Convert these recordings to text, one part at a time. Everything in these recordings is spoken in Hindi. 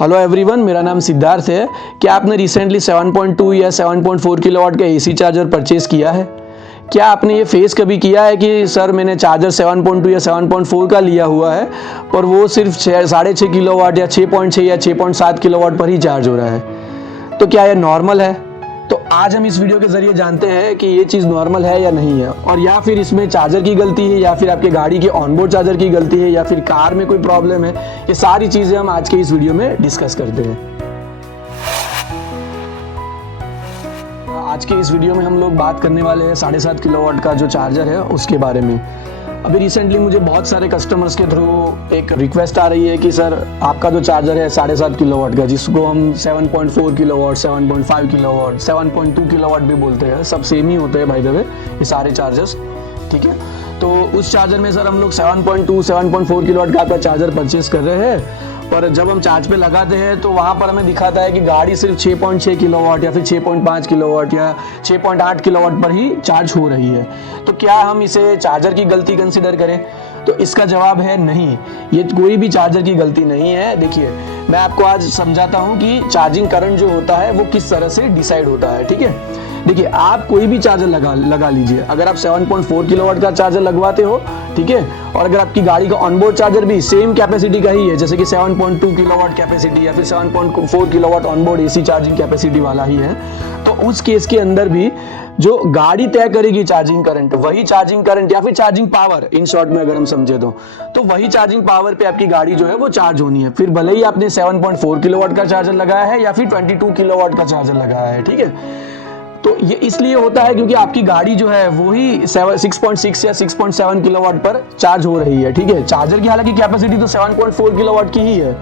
हेलो एवरीवन, मेरा नाम सिद्धार्थ है। क्या आपने रिसेंटली 7.2 या 7.4 किलोवाट का एसी चार्जर परचेज़ किया है? क्या आपने ये फेस कभी किया है कि सर मैंने चार्जर 7.2 या 7.4 का लिया हुआ है पर वो सिर्फ 6.5 किलोवाट या 6.6 या 6.7 किलोवाट पर ही चार्ज हो रहा है? तो क्या यह नॉर्मल है? तो आज हम इस वीडियो के ज़रिए जानते हैं कि ये चीज़ नॉर्मल है या नहीं है, और या फिर इसमें चार्जर की गलती है या फिर आपके गाड़ी के ऑनबोर्ड चार्जर की गलती है या फिर कार में कोई प्रॉब्लम है। ये सारी चीज़ें हम आज के इस वीडियो में डिस्कस करते हैं। आज के इस वीडियो में हम लोग बात करने वाले हैं 7.5 किलोवाट का जो चार्जर है उसके बारे में। अभी रिसेंटली मुझे बहुत सारे कस्टमर्स के थ्रू एक रिक्वेस्ट आ रही है कि सर आपका जो चार्जर है 7.5 किलोवाट का, जिसको हम 7.4 किलोवाट, 7.5 किलोवाट, 7.2 किलोवाट भी बोलते हैं, सब सेम ही होते हैं भाई द वे ये सारे चार्जर्स, ठीक है। तो उस चार्जर में सर हम लोग 7.2, 7.4 किलोवाट का आपका चार्जर परचेस कर रहे हैं, पर जब हम चार्ज पे लगाते हैं तो वहाँ पर हमें दिखाता है कि गाड़ी सिर्फ 6.6 किलोवाट या फिर 6.5 किलोवाट या 6.8 किलोवाट पर ही चार्ज हो रही है। तो क्या हम इसे चार्जर की गलती कंसीडर करें? तो इसका जवाब है नहीं, ये कोई भी चार्जर की गलती नहीं है। देखिए, मैं आपको आज समझाता हूँ कि चार्जिंग करंट जो होता है वो किस तरह से डिसाइड होता है, ठीक है। देखिए, आप कोई भी चार्जर लगा लीजिए। अगर आप 7.4 किलोवाट का चार्जर लगवाते हो, ठीक है, और अगर आपकी गाड़ी का ऑनबोर्ड चार्जर भी सेम कैपेसिटी का ही है, जैसे कि 7.2 किलोवाट कैपेसिटी या फिर 7.4 kilowatt onboard AC charging capacity वाला ही है, तो उस केस के अंदर भी जो गाड़ी तय करेगी चार्जिंग करंट, वही चार्जिंग करंट या फिर चार्जिंग पावर, इन शॉर्ट में अगर हम समझे तो वही चार्जिंग पावर पे आपकी गाड़ी जो है वो चार्ज होनी है। फिर भले ही आपने 7.4 किलोवाट का चार्जर लगाया है या फिर 22 किलोवाट का चार्जर लगाया है, ठीक है। तो ये इसलिए होता है क्योंकि आपकी गाड़ी जो है वो ही 6.6 या 6.7 किलोवाट पर चार्ज हो रही है, ठीक है। चार्जर की हालांकि कैपेसिटी तो 7.4 किलोवाट की ही है,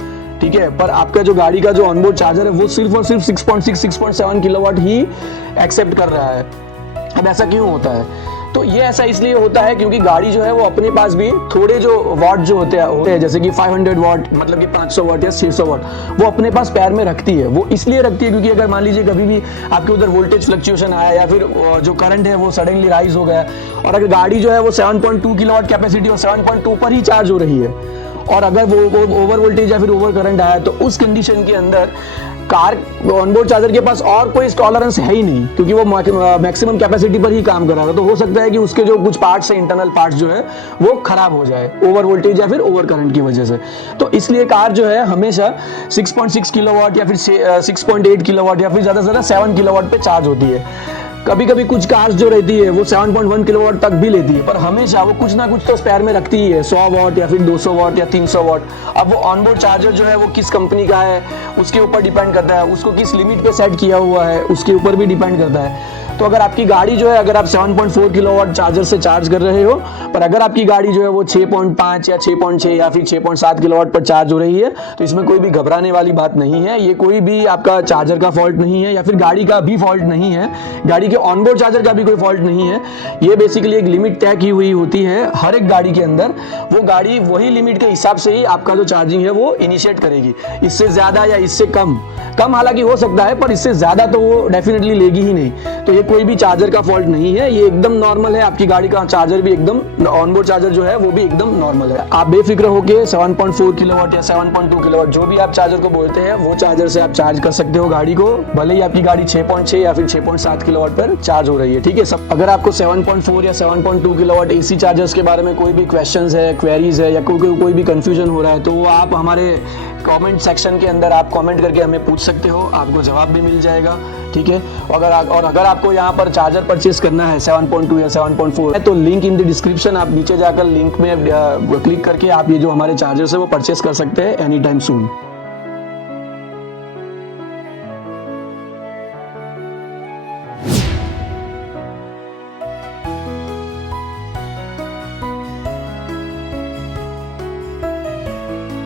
ठीक है, पर आपका जो गाड़ी का जो ऑनबोर्ड चार्जर है वो सिर्फ और सिर्फ 6.6, 6.7 किलोवाट ही एक्सेप्ट कर रहा है। अब ऐसा क्यों होता है? तो ये ऐसा इसलिए होता है क्योंकि गाड़ी जो है वो अपने पास भी थोड़े जो वाट जो होते हैं जैसे कि 500 वाट, मतलब कि 500 वाट या 600 वाट, वो अपने पास पैर में रखती है। वो इसलिए रखती है क्योंकि अगर मान लीजिए कभी भी आपके उधर वोल्टेज फ्लक्चुएशन आया या फिर जो करंट है वो सडनली राइज हो गया, और अगर गाड़ी जो है वो 7.2 किलोवाट कैपेसिटी और 7.2 पर ही चार्ज हो रही है, और अगर वो ओवर वोल्टेज या फिर ओवर करंट आया, तो उस कंडीशन के अंदर कार ऑनबोर्ड चार्जर के पास और कोई टॉलरेंस है ही नहीं, क्योंकि वो मैक्सिमम कैपेसिटी पर ही काम कर रहा था। तो हो सकता है कि उसके जो कुछ पार्ट्स हैं, इंटरनल पार्ट्स जो है वो खराब हो जाए ओवर वोल्टेज या फिर ओवर करंट की वजह से। तो इसलिए कार जो है हमेशा 6.6 किलोवाट या फिर 6.8 किलोवाट या फिर ज़्यादा से ज़्यादा 7 किलोवाट पे चार्ज होती है। कभी कभी कुछ कार्स जो रहती है वो 7.1 किलोवाट तक भी लेती है, पर हमेशा वो कुछ ना कुछ तो स्पेयर में रखती ही है, 100 वाट या फिर 200 वाट या 300 वाट। अब वो ऑनबोर्ड चार्जर जो है वो किस कंपनी का है उसके ऊपर डिपेंड करता है, उसको किस लिमिट पे सेट किया हुआ है उसके ऊपर भी डिपेंड करता है। तो अगर आपकी गाड़ी जो है, अगर आप 7.4 किलोवाट चार्जर से चार्ज कर रहे हो, पर अगर आपकी गाड़ी जो है वो 6.5 या 6.6 या फिर 6.7 किलोवाट पर चार्ज हो रही है, तो इसमें कोई भी घबराने वाली बात नहीं है। ये कोई भी आपका चार्जर का फॉल्ट नहीं है या फिर गाड़ी का भी फॉल्ट नहीं है, गाड़ी के ऑनबोर्ड चार्जर का भी कोई फॉल्ट नहीं है। ये बेसिकली एक लिमिट तय की हुई होती है हर एक गाड़ी के अंदर। वो गाड़ी वही लिमिट के हिसाब से ही आपका जो चार्जिंग है वो इनिशिएट करेगी। इससे ज्यादा या इससे कम हालांकि हो सकता है, पर इससे ज्यादा तो वो डेफिनेटली लेगी ही नहीं। तो ये कोई भी चार्जर का फॉल्ट नहीं है, ये एकदम नॉर्मल है। आपकी गाड़ी का चार्जर भी एकदम, ऑनबोर्ड चार्जर जो है वो भी एकदम नॉर्मल है। आप बेफिक्र होकर 7.4 किलोवाट या 7.2 किलोवाट जो भी आप चार्जर को बोलते हैं वो चार्जर से आप चार्ज कर सकते हो गाड़ी को, भले ही आपकी गाड़ी 6.6 या फिर 6.7 किलोवाट पर चार्ज हो रही है, ठीक है। सब अगर आपको 7.4 या 7.2 किलोवाट एसी चार्जर्स के बारे में कोई भी क्वेश्चंस है, क्वेरीज है या कोई भी कंफ्यूजन हो रहा है, तो वो आप हमारे कमेंट सेक्शन के अंदर आप कमेंट करके हमें पूछ सकते हो, आपको जवाब भी मिल जाएगा, ठीक है। अगर आपको यहाँ पर चार्जर परचेस करना है 7.2 या 7.4 है, तो लिंक इन द डिस्क्रिप्शन, आप नीचे जाकर लिंक में क्लिक करके आप ये जो हमारे चार्जर्स है वो परचेस कर सकते हैं एनी टाइम सून।